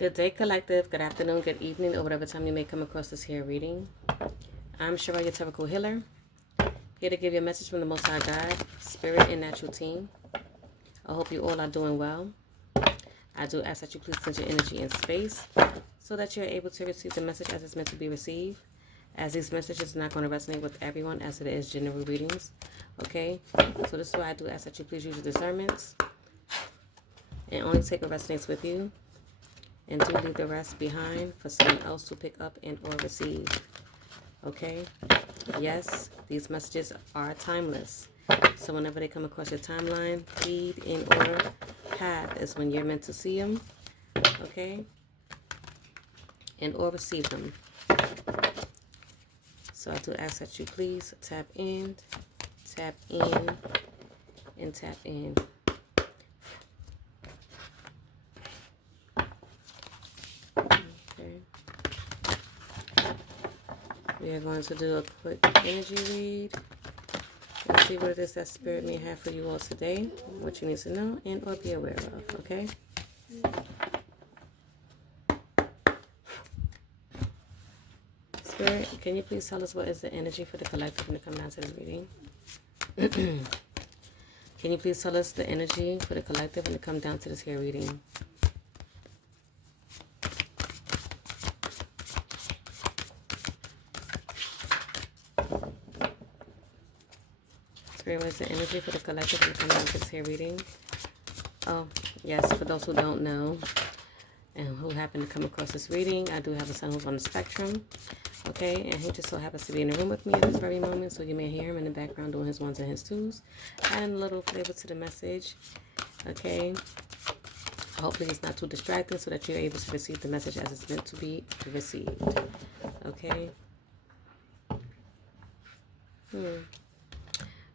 Good day, collective. Good afternoon, good evening, or whatever time you may come across this here reading. I'm Cheryl, your Tarot Healer, here to give you a message from the Most High God, Spirit, and Natural Team. I hope you all are doing well. I do ask that you please send your energy in space so that you're able to receive the message as it's meant to be received. As these messages are not going to resonate with everyone, as it is general readings. Okay? So this is why I do ask that you please use your discernments and only take what resonates with you. And do leave the rest behind for someone else to pick up and or receive. Okay? Yes, these messages are timeless. So whenever they come across your timeline, feed in or path is when you're meant to see them. Okay? And or receive them. So I do ask that you please tap in, and tap in. We are going to do a quick energy read. Let's see what it is that Spirit may have for you all today. What you need to know and or be aware of, okay? Spirit, can you please tell us what is the energy for the collective when it comes down to this reading? Can you please tell us the energy for the collective when it comes down to this here reading? Spirit, what is the energy for the collective when it comes down to this here reading? Oh, yes, for those who don't know and who happen to come across this reading, I do have a son who's on the spectrum, okay? And he just so happens to be in the room with me at this very moment, so you may hear him in the background doing his ones and his twos, adding a little flavor to the message, okay? Hopefully it's not too distracting so that you're able to receive the message as it's meant to be received, okay?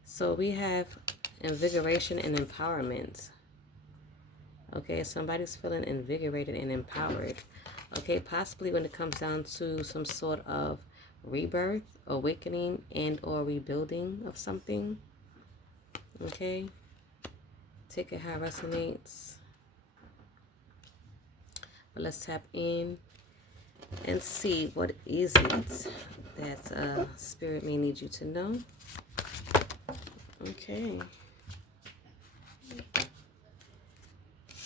So we have invigoration and empowerment. Okay, somebody's feeling invigorated and empowered. Okay, possibly when it comes down to some sort of rebirth, awakening, and or rebuilding of something. Okay, take it how it resonates. But let's tap in and see what is it that Spirit may need you to know. Okay.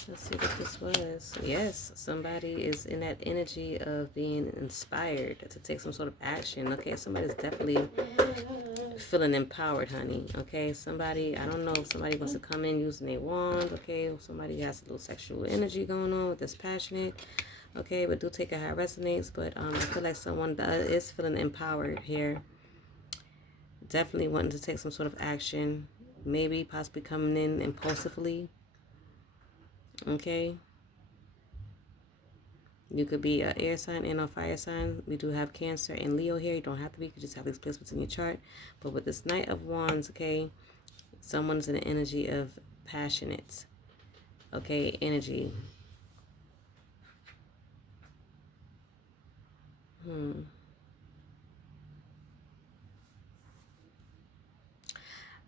Let's see what this was. Yes, somebody is in that energy of being inspired to take some sort of action. Okay, somebody's definitely feeling empowered, honey. Okay, somebody, I don't know if somebody wants to come in using a wand. Okay, somebody has a little sexual energy going on with this passionate. Okay, but do take it how it resonates. But I feel like someone is feeling empowered here. Definitely wanting to take some sort of action. Maybe possibly coming in impulsively. Okay. You could be an air sign and a fire sign. We do have Cancer and Leo here. You don't have to be. You could just have these placements in your chart. But with this Knight of Wands, okay, someone's in the energy of passionate. Okay, energy.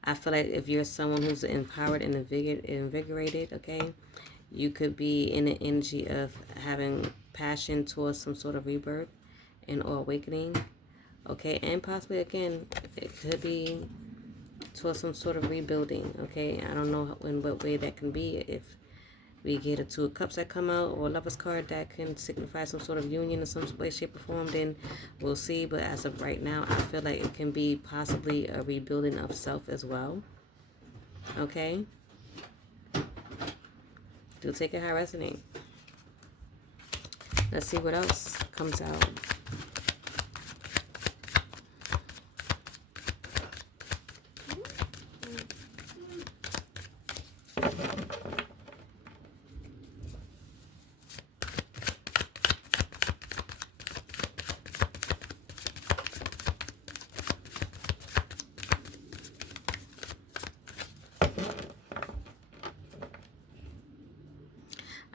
I feel like if you're someone who's empowered and invigorated, okay, you could be in the energy of having passion towards some sort of rebirth and or awakening, okay, and possibly, again, it could be towards some sort of rebuilding, okay. I don't know in what way that can be. If we get a Two of Cups that come out or a Lover's card that can signify some sort of union in some way, shape, or form, then we'll see. But as of right now, I feel like it can be possibly a rebuilding of self as well. Okay? Do take it how it resonates. Let's see what else comes out.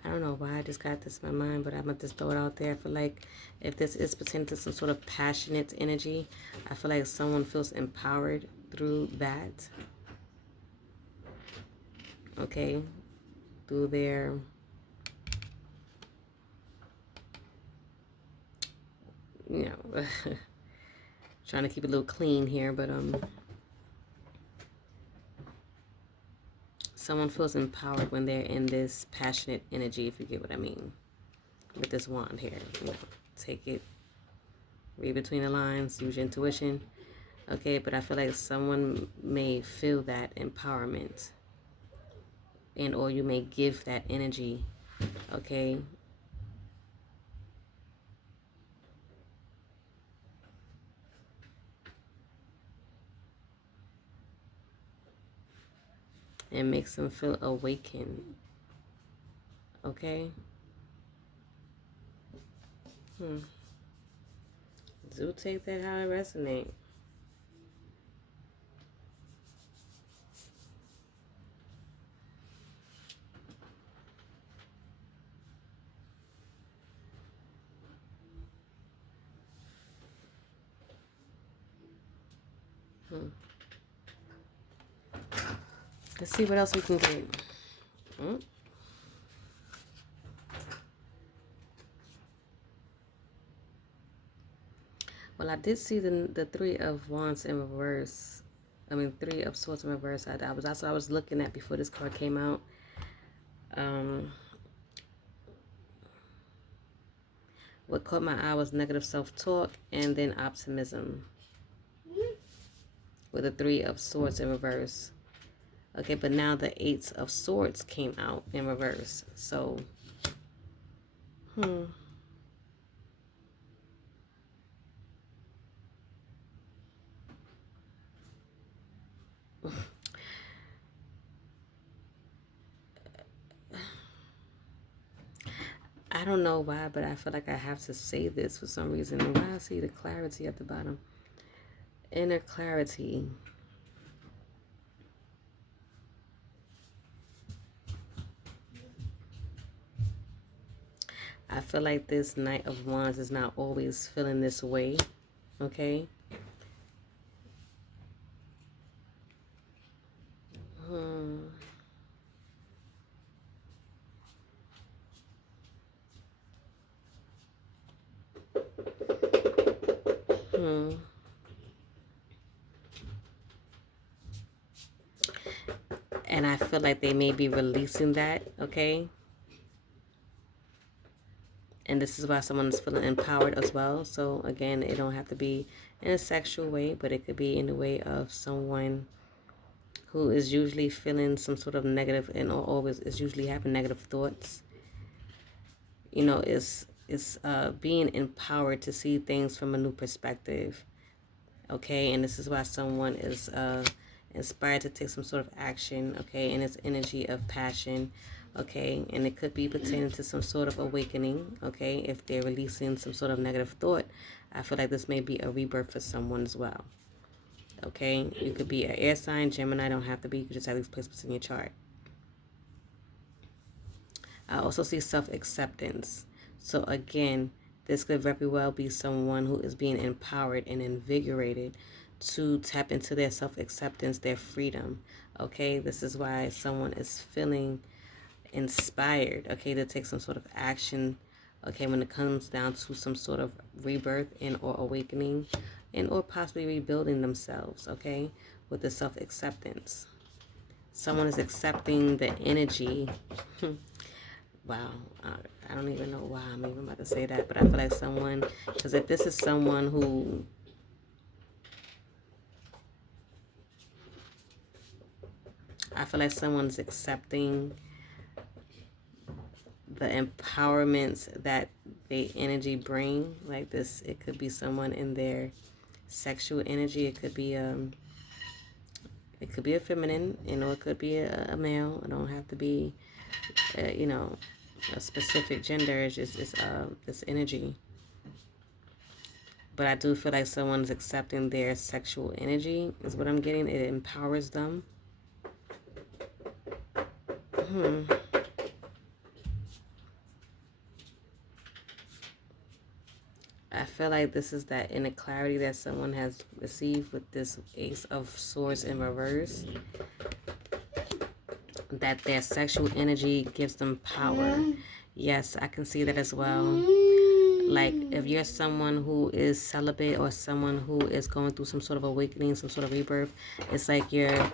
I don't know why I just got this in my mind, but I'm going to just throw it out there. I feel like if this is pertaining to some sort of passionate energy, I feel like someone feels empowered through that. Okay? Through their you know, trying to keep it a little clean here, but someone feels empowered when they're in this passionate energy, if you get what I mean. With this wand here, you know, take it, read between the lines, use your intuition. Okay, but I feel like someone may feel that empowerment, and or you may give that energy. Okay. And makes them feel awakened. Okay. Do take that how it resonates. Let's see what else we can get. Well, I did see the Three of Wands in reverse. I mean, Three of Swords in reverse. That's what I was looking at before this card came out. What caught my eye was negative self-talk and then optimism. With the Three of Swords in reverse. Okay, but now the Eight of Swords came out in reverse. So, I don't know why, but I feel like I have to say this for some reason. And why I see the clarity at the bottom. Inner clarity. I feel like this Knight of Wands is not always feeling this way. Okay? And I feel like they may be releasing that, okay? And this is why someone is feeling empowered as well. So, again, it don't have to be in a sexual way, but it could be in the way of someone who is usually feeling some sort of negative and always is usually having negative thoughts. You know, it's being empowered to see things from a new perspective. Okay, and this is why someone is inspired to take some sort of action. Okay, and it's energy of passion. Okay, and it could be pertaining to some sort of awakening. Okay, if they're releasing some sort of negative thought, I feel like this may be a rebirth for someone as well. Okay, you could be an air sign, Gemini, don't have to be. You could just have these placements in your chart. I also see self-acceptance. So again, this could very well be someone who is being empowered and invigorated to tap into their self-acceptance, their freedom. Okay, this is why someone is feeling inspired, okay, to take some sort of action, okay, when it comes down to some sort of rebirth and or awakening and or possibly rebuilding themselves, okay, with the self-acceptance. Someone is accepting the energy. Wow, I don't even know why I'm even about to say that, but I feel like someone, because if this is someone who I feel like someone's accepting the empowerments that the energy bring, like this. It could be someone in their sexual energy. It could be a feminine, you know, it could be a male. It don't have to be, you know, a specific gender. It's just this energy. But I do feel like someone's accepting their sexual energy is what I'm getting. It empowers them. I feel like this is that inner clarity that someone has received with this Ace of Swords in reverse. That their sexual energy gives them power. Yes, I can see that as well. Like if you're someone who is celibate or someone who is going through some sort of awakening, some sort of rebirth, it's like you're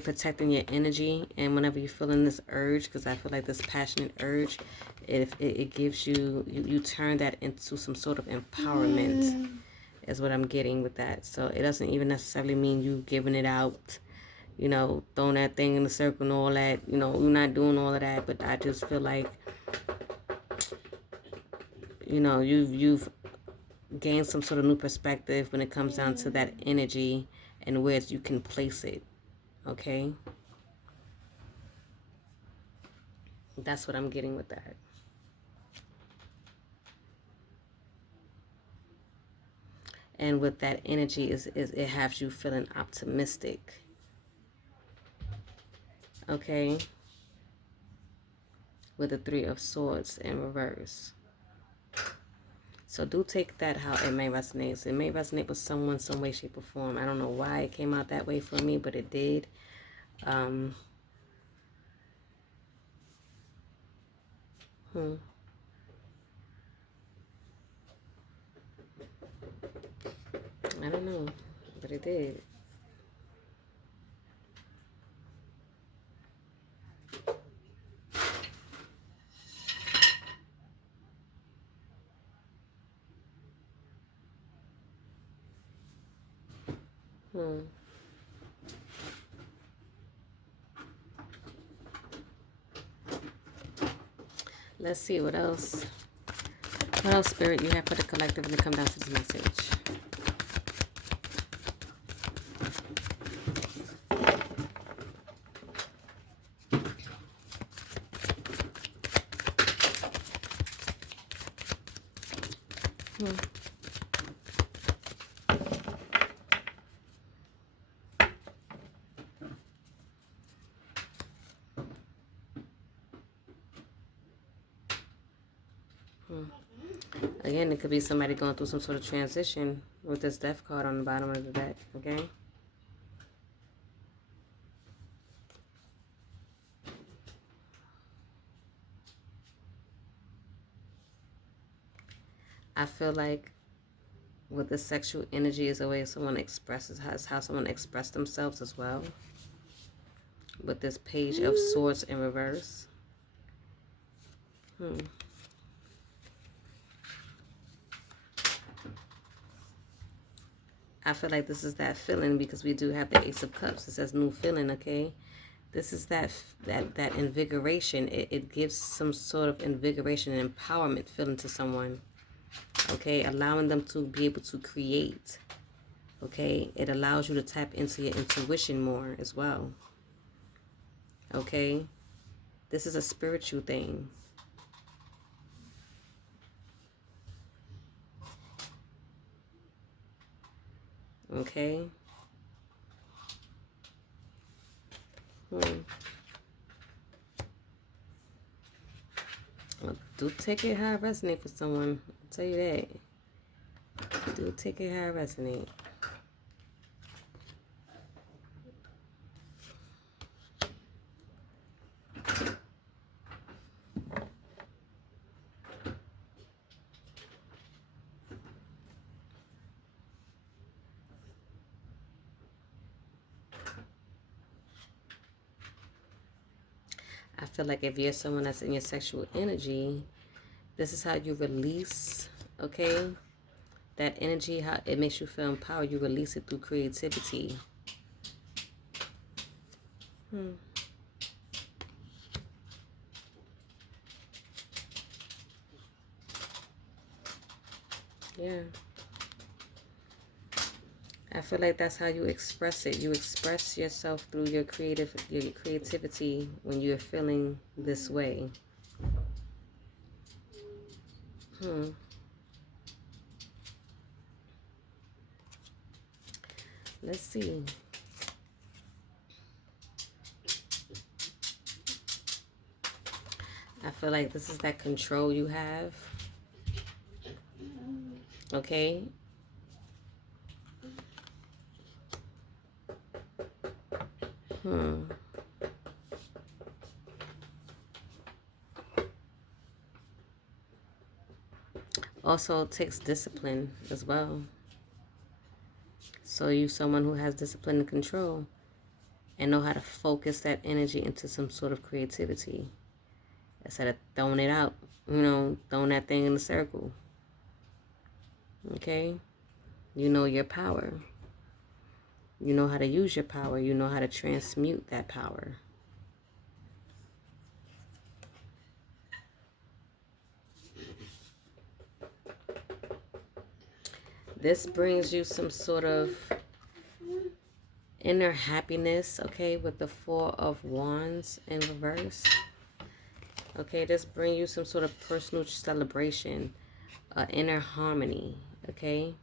protecting your energy. And whenever you're feeling this urge, because I feel like this passionate urge, it gives you turn that into some sort of empowerment is what I'm getting with that. So it doesn't even necessarily mean you giving it out, you know, throwing that thing in the circle and all that. You know, you're not doing all of that. But I just feel like, you know, you've gained some sort of new perspective when it comes down to that energy and where you can place it. Okay? That's what I'm getting with that. And with that energy is it has you feeling optimistic. Okay? With the Three of Swords in reverse. So do take that how it may resonate. It may resonate with someone some way, shape, or form. I don't know why it came out that way for me, but it did. I don't know, but it did. Let's see what else. What else, Spirit, you have for the collective when it comes down to this message? Again, it could be somebody going through some sort of transition with this death card on the bottom of the deck, okay? I feel like with the sexual energy is the way someone expresses, how someone express themselves as well. With this Page of Swords in reverse. I feel like this is that feeling because we do have the Ace of Cups. It says new feeling, okay? This is that invigoration. It gives some sort of invigoration and empowerment feeling to someone, okay? Allowing them to be able to create, okay? It allows you to tap into your intuition more as well, okay? This is a spiritual thing. Okay? Well, do take it how it resonates for someone. I'll tell you that. Do take it how it resonates. I feel like if you're someone that's in your sexual energy, this is how you release, okay? That energy, how it makes you feel empowered. You release it through creativity. Yeah. I feel like that's how you express it. You express yourself through your creativity when you're feeling this way. Let's see. I feel like this is that control you have. Okay? Also takes discipline as well. So you someone who has discipline and control and know how to focus that energy into some sort of creativity instead of throwing it out, throwing that thing in the circle. Okay? You know your power. You know how to use your power. You know how to transmute that power. This brings you some sort of inner happiness, okay, with the Four of Wands in reverse. Okay, this brings you some sort of personal celebration, inner harmony, okay?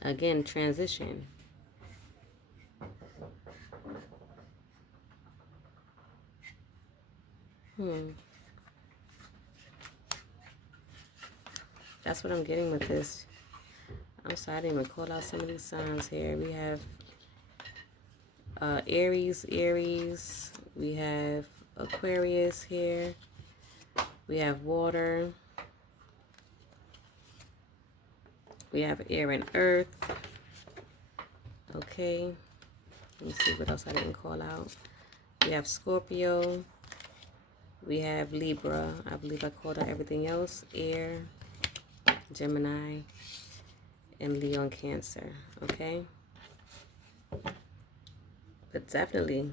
Again, transition. That's what I'm getting with this. I'm sorry, I didn't even call out some of these signs here. We have Aries. We have Aquarius here. We have water. We have air and earth. Okay. Let me see what else I didn't call out. We have Scorpio. We have Libra. I believe I called out everything else. Air, Gemini, and Leo and Cancer. Okay. But definitely.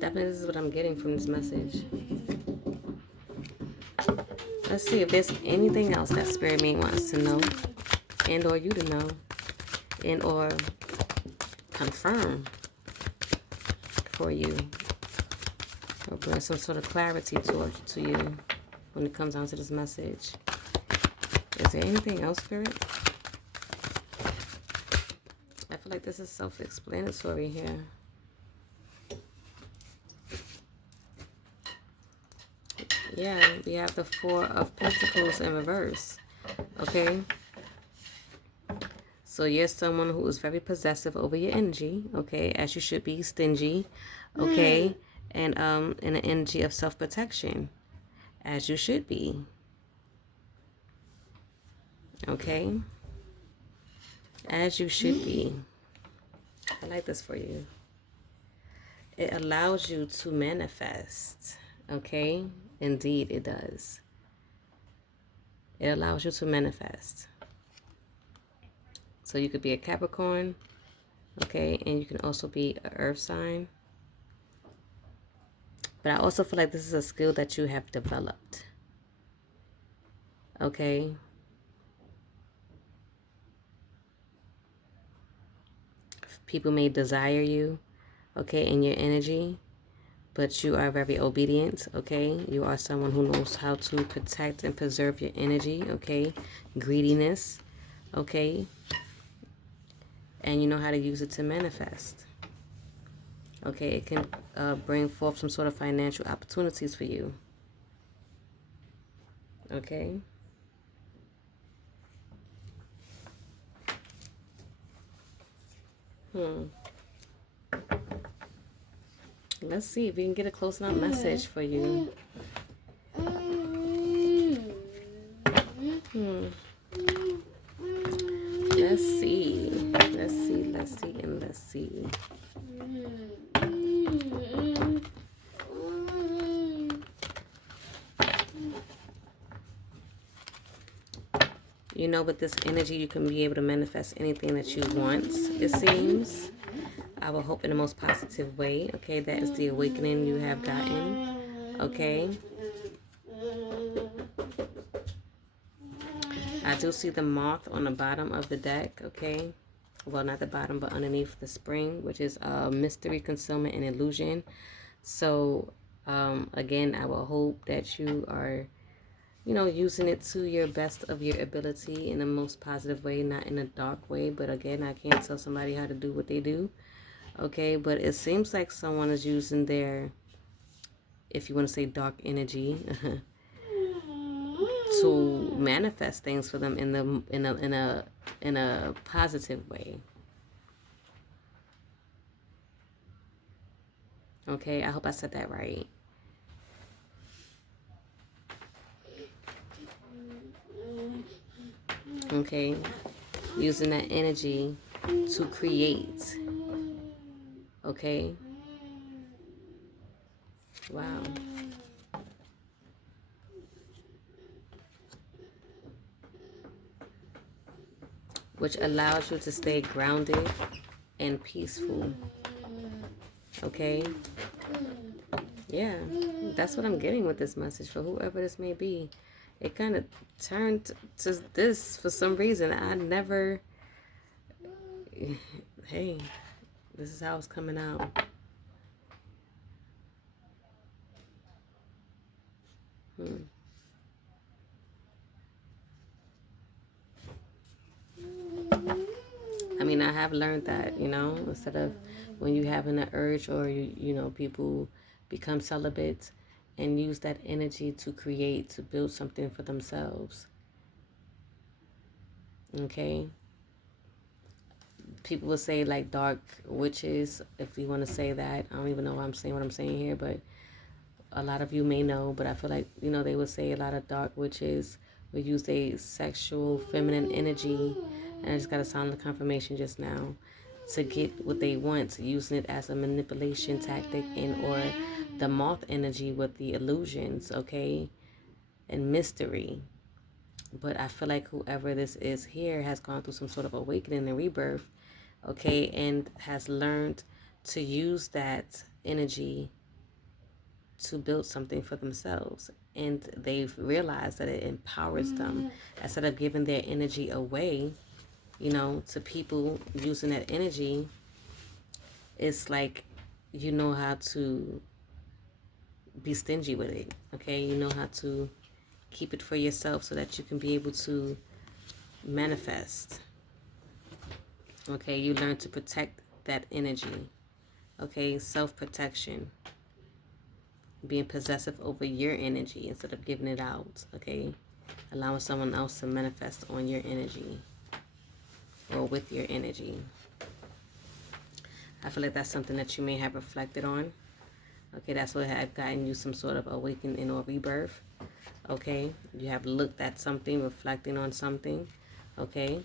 Definitely, this is what I'm getting from this message. Let's see if there's anything else that Spirit Being wants to know, and or you to know, and or confirm for you, or bring some sort of clarity to you when it comes down to this message. Is there anything else, Spirit? I feel like this is self-explanatory here. Yeah, we have the Four of Pentacles in reverse. Okay. So you're someone who is very possessive over your energy. Okay, as you should be, stingy. Okay, and in an energy of self-protection, as you should be. Okay, as you should be. I like this for you. It allows you to manifest. Okay. Indeed, it does. It allows you to manifest. So you could be a Capricorn, okay, and you can also be an earth sign. But I also feel like this is a skill that you have developed, okay? People may desire you, okay, in your energy, but you are very obedient, okay? You are someone who knows how to protect and preserve your energy, okay? Greediness, okay? And you know how to use it to manifest. Okay, it can bring forth some sort of financial opportunities for you. Okay? Let's see if we can get a close enough message for you. Let's see. You know, with this energy, you can be able to manifest anything that you want, it seems. I will hope in the most positive way. Okay, that is the awakening you have gotten. Okay. I do see the moth on the bottom of the deck. Okay. Well, not the bottom, but underneath the spring, which is mystery, concealment, and illusion. So, again, I will hope that you are, using it to your best of your ability in the most positive way, not in a dark way. But again, I can't tell somebody how to do what they do. Okay, but it seems like someone is using their, if you want to say dark energy, to manifest things for them in a positive way. Okay, I hope I said that right. Okay, using that energy to create. Okay. Wow. Which allows you to stay grounded and peaceful. Okay. Yeah, that's what I'm getting with this message for whoever this may be. It kind of turned to this for some reason. I never, hey, this is how it's coming out. I mean, I have learned that, instead of when you having an urge or, people become celibate and use that energy to create, to build something for themselves. Okay? People will say like dark witches, if you want to say that. I don't even know why I'm saying what I'm saying here, but a lot of you may know, but I feel like, they would say a lot of dark witches would use a sexual feminine energy, and I just got a sound of confirmation just now, to get what they want, using it as a manipulation tactic, and or the moth energy with the illusions, okay, and mystery. But I feel like whoever this is here has gone through some sort of awakening and rebirth, okay, and has learned to use that energy to build something for themselves. And they've realized that it empowers them. Instead of giving their energy away, to people using that energy, it's like you know how to be stingy with it, okay? You know how to keep it for yourself so that you can be able to manifest. Okay, you learn to protect that energy. Okay, self-protection. Being possessive over your energy instead of giving it out. Okay, allowing someone else to manifest on your energy or with your energy. I feel like that's something that you may have reflected on. Okay, that's what had gotten you some sort of awakening or rebirth. Okay, you have looked at something, reflecting on something. Okay,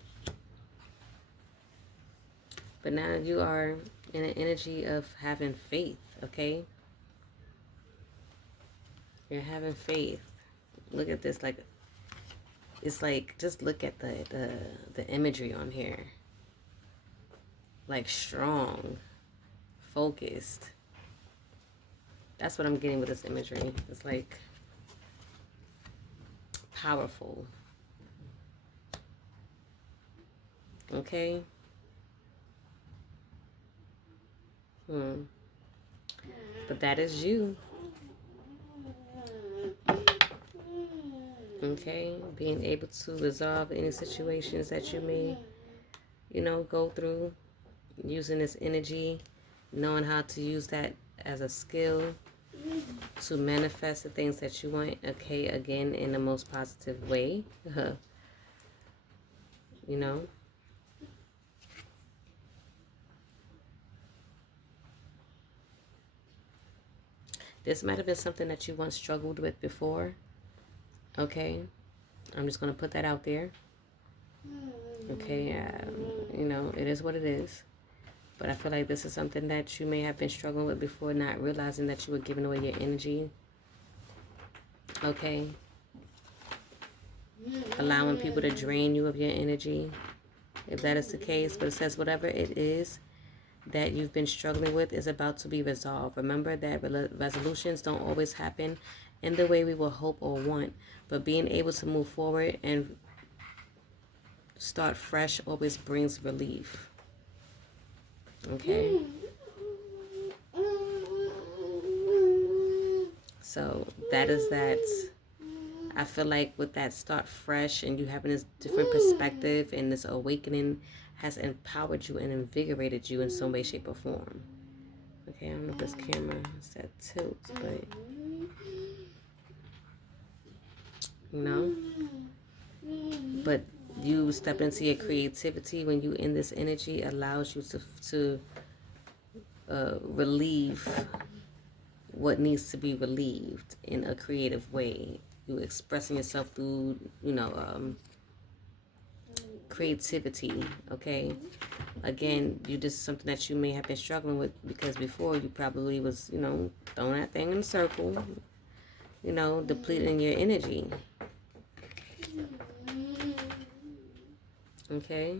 but now you are in an energy of having faith. Okay, you're having faith. Look at this, like, it's like, just look at the imagery on here. Like, strong, focused. That's what I'm getting with this imagery. It's like powerful. Okay? But that is you. Okay? Being able to resolve any situations that you may, go through. Using this energy. Knowing how to use that as a skill to manifest the things that you want. Okay? Again, in the most positive way. This might have been something that you once struggled with before. Okay? I'm just going to put that out there. Okay? It is what it is. But I feel like this is something that you may have been struggling with before, not realizing that you were giving away your energy. Okay? Allowing people to drain you of your energy, if that is the case. But it says whatever it is that you've been struggling with is about to be resolved. Remember that resolutions don't always happen in the way we will hope or want, but being able to move forward and start fresh always brings relief. Okay? So that is that. I feel like with that start fresh and you having this different perspective and this awakening has empowered you and invigorated you in some way, shape, or form. Okay, I don't know if this camera is that tilt, but But you step into your creativity when you in this energy allows you to relieve what needs to be relieved in a creative way. You expressing yourself through, creativity, okay? Again, this is something that you may have been struggling with because before you probably was, throwing that thing in a circle, depleting your energy, okay?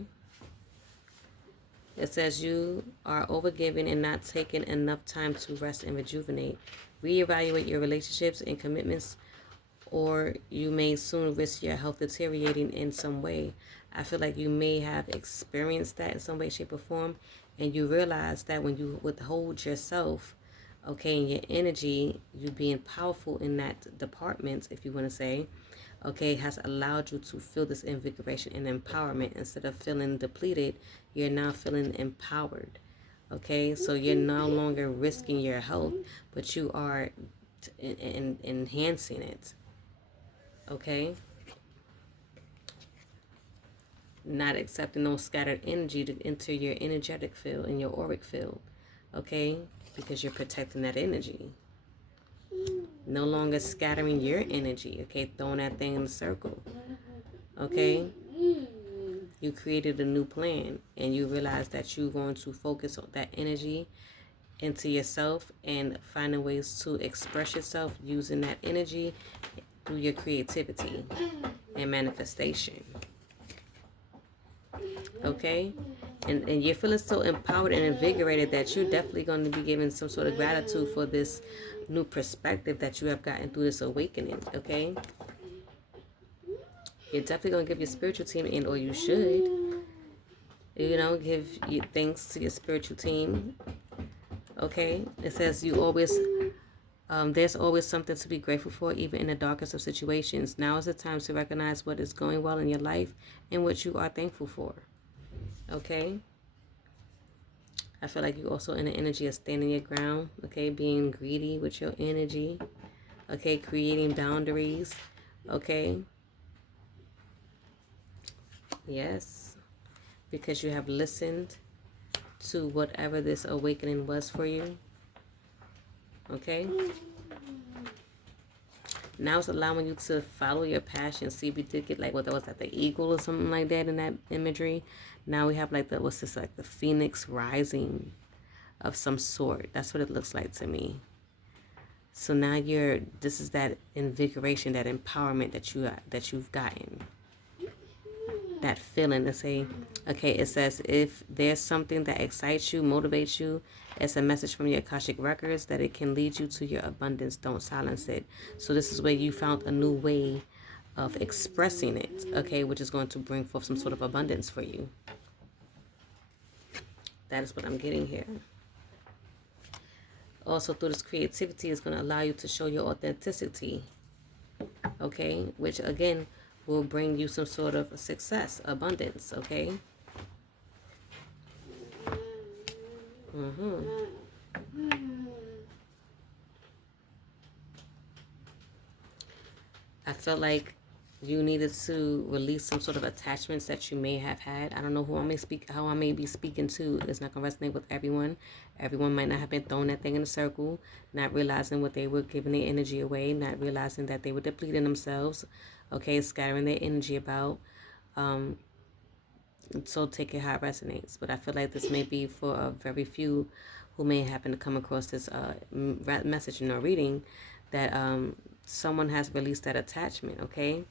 It says you are overgiving and not taking enough time to rest and rejuvenate. Reevaluate your relationships and commitments, or you may soon risk your health deteriorating in some way. I feel like you may have experienced that in some way, shape, or form, and you realize that when you withhold yourself, okay, and your energy, you being powerful in that department, if you want to say, okay, has allowed you to feel this invigoration and empowerment. Instead of feeling depleted, you're now feeling empowered. Okay, so you're no longer risking your health, but you are enhancing it. Okay, not accepting no scattered energy to enter your energetic field and your auric field. Okay, because you're protecting that energy. No longer scattering your energy. Okay, throwing that thing in a circle. Okay, you created a new plan and you realize that you're going to focus on that energy into yourself and finding ways to express yourself using that energy through your creativity and manifestation. Okay, and you're feeling so empowered and invigorated that you're definitely going to be giving some sort of gratitude for this new perspective that you have gotten through this awakening. Okay, you're definitely going to give your spiritual team, and or you should, give you thanks to your spiritual team. Okay, it says you always there's always something to be grateful for, even in the darkest of situations. Now is the time to recognize what is going well in your life and what you are thankful for. Okay, I feel like you also in the energy of standing your ground. Okay, being greedy with your energy. Okay, creating boundaries. Okay, yes, because you have listened to whatever this awakening was for you. Okay, now it's allowing you to follow your passion. See, we did get like what that was, like the eagle or something like that in that imagery. Now we have like the, what's this, like the phoenix rising of some sort. That's what it looks like to me. So now this is that invigoration, that empowerment that you've gotten. That feeling to say, okay, it says if there's something that excites you, motivates you, it's a message from your Akashic records that it can lead you to your abundance. Don't silence it. So this is where you found a new way of expressing it, okay, which is going to bring forth some sort of abundance for you. That is what I'm getting here. Also, through this creativity is going to allow you to show your authenticity, okay, which again will bring you some sort of success, abundance, okay? I felt like you needed to release some sort of attachments that you may have had. I don't know how I may be speaking to. It's not gonna resonate with everyone. Everyone might not have been throwing that thing in a circle, not realizing what they were giving their energy away, not realizing that they were depleting themselves, okay, scattering their energy about. So take it how it resonates. But I feel like this may be for a very few who may happen to come across this message in our reading, that someone has released that attachment, okay,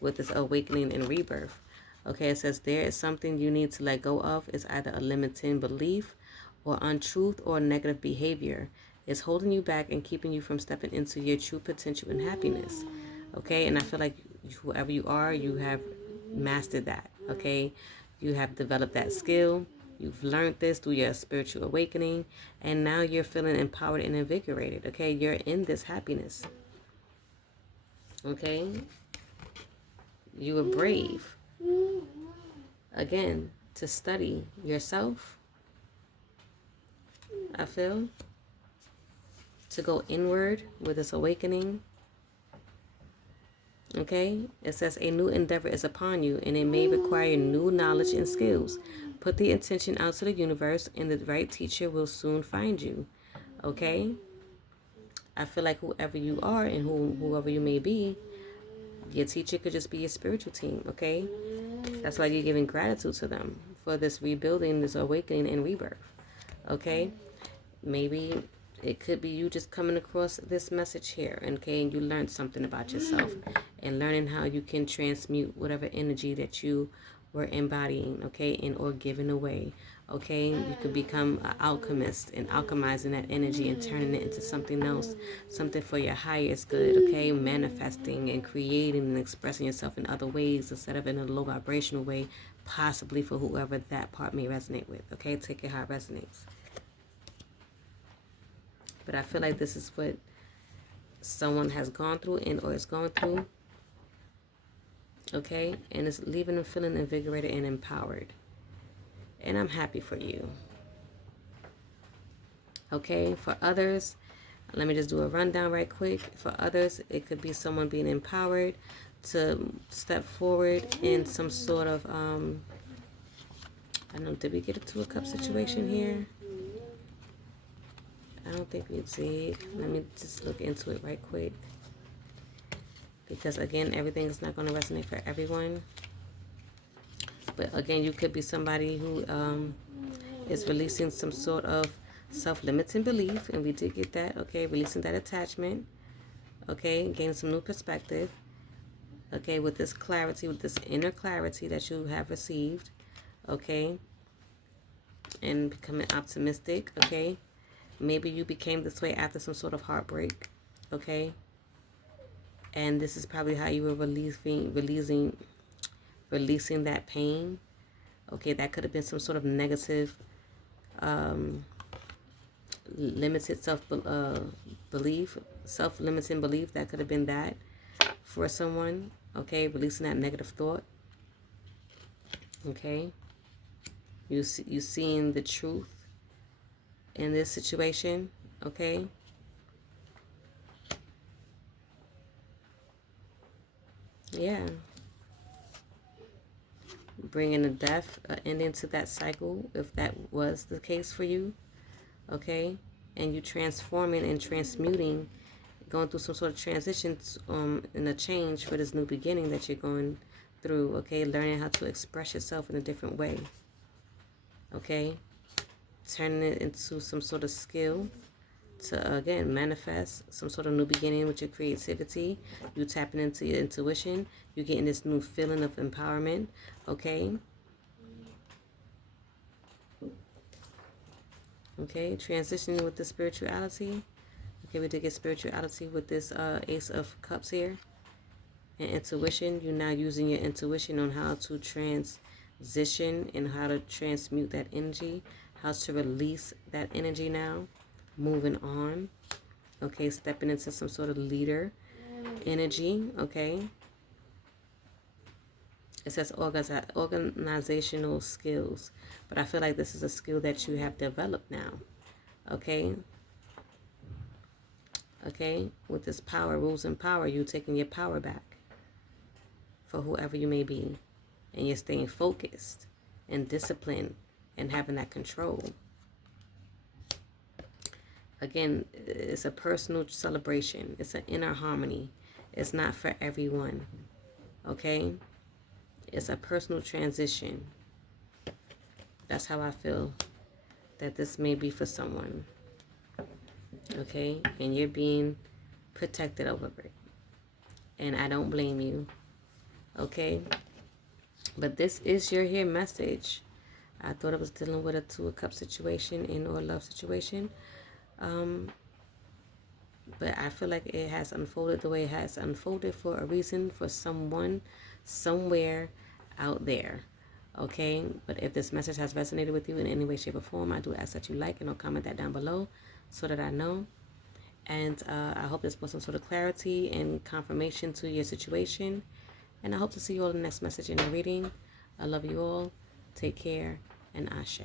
with this awakening and rebirth. Okay, it says there is something you need to let go of. It's either a limiting belief or untruth or negative behavior. It's holding you back and keeping you from stepping into your true potential and happiness. Okay, and I feel like whoever you are, you have mastered that. Okay, you have developed that skill. You've learned this through your spiritual awakening, and now you're feeling empowered and invigorated. Okay, you're in this happiness. Okay, you were brave. Again, to study yourself, I feel, to go inward with this awakening. Okay, it says a new endeavor is upon you and it may require new knowledge and skills. Put the intention out to the universe and the right teacher will soon find you. Okay, I feel like whoever you are and whoever you may be, your teacher could just be your spiritual team. Okay, that's why you're giving gratitude to them for this rebuilding, this awakening and rebirth. Okay, maybe it could be you just coming across this message here, okay, and you learned something about yourself and learning how you can transmute whatever energy that you were embodying, okay, and or giving away. Okay, you could become an alchemist and alchemizing that energy and turning it into something else, something for your highest good. Okay, manifesting and creating and expressing yourself in other ways instead of in a low vibrational way, possibly for whoever that part may resonate with. Okay, take it how it resonates. But I feel like this is what someone has gone through and or is going through. Okay, and it's leaving them feeling invigorated and empowered. And I'm happy for you. Okay, for others, let me just do a rundown right quick. For others, it could be someone being empowered to step forward in some sort of, I don't know, did we get a Two of Cups situation here? I don't think we did. Let me just look into it right quick. Because again, everything is not going to resonate for everyone. But again, you could be somebody who is releasing some sort of self-limiting belief. And we did get that. Okay, releasing that attachment. Okay, gaining some new perspective. Okay, with this clarity, with this inner clarity that you have received. Okay, and becoming optimistic. Okay, maybe you became this way after some sort of heartbreak. Okay, and this is probably how you were releasing that pain. Okay, that could have been some sort of negative, limited belief, self-limiting belief. That could have been that for someone. Okay, releasing that negative thought. Okay, you seeing the truth in this situation. Okay. Yeah. Bringing a death, an ending to that cycle, if that was the case for you. Okay. And you transforming and transmuting, going through some sort of transition and a change for this new beginning that you're going through. Okay. Learning how to express yourself in a different way. Okay. Turning it into some sort of skill to, again, manifest some sort of new beginning with your creativity. You tapping into your intuition. You're getting this new feeling of empowerment. Okay. Okay. Transitioning with the spirituality. Okay, we did get spirituality with this Ace of Cups here. And intuition. You're now using your intuition on how to transition and how to transmute that energy. How to release that energy now. Moving on. Okay, stepping into some sort of leader energy. Okay. It says organizational skills. But I feel like this is a skill that you have developed now. Okay. Okay. With this power, rules and power, you're taking your power back for whoever you may be. And you're staying focused and disciplined and having that control. Again, it's a personal celebration. It's an inner harmony. It's not for everyone. Okay? It's a personal transition. That's how I feel that this may be for someone. Okay? And you're being protected over it. And I don't blame you. Okay? But this is your here message. I thought I was dealing with a Two of Cups situation and or love situation. But I feel like it has unfolded the way it has unfolded for a reason, for someone, somewhere out there. Okay? But if this message has resonated with you in any way, shape, or form, I do ask that you like and or comment that down below so that I know. And I hope this brought some sort of clarity and confirmation to your situation. And I hope to see you all in the next message in the reading. I love you all. Take care and ashe.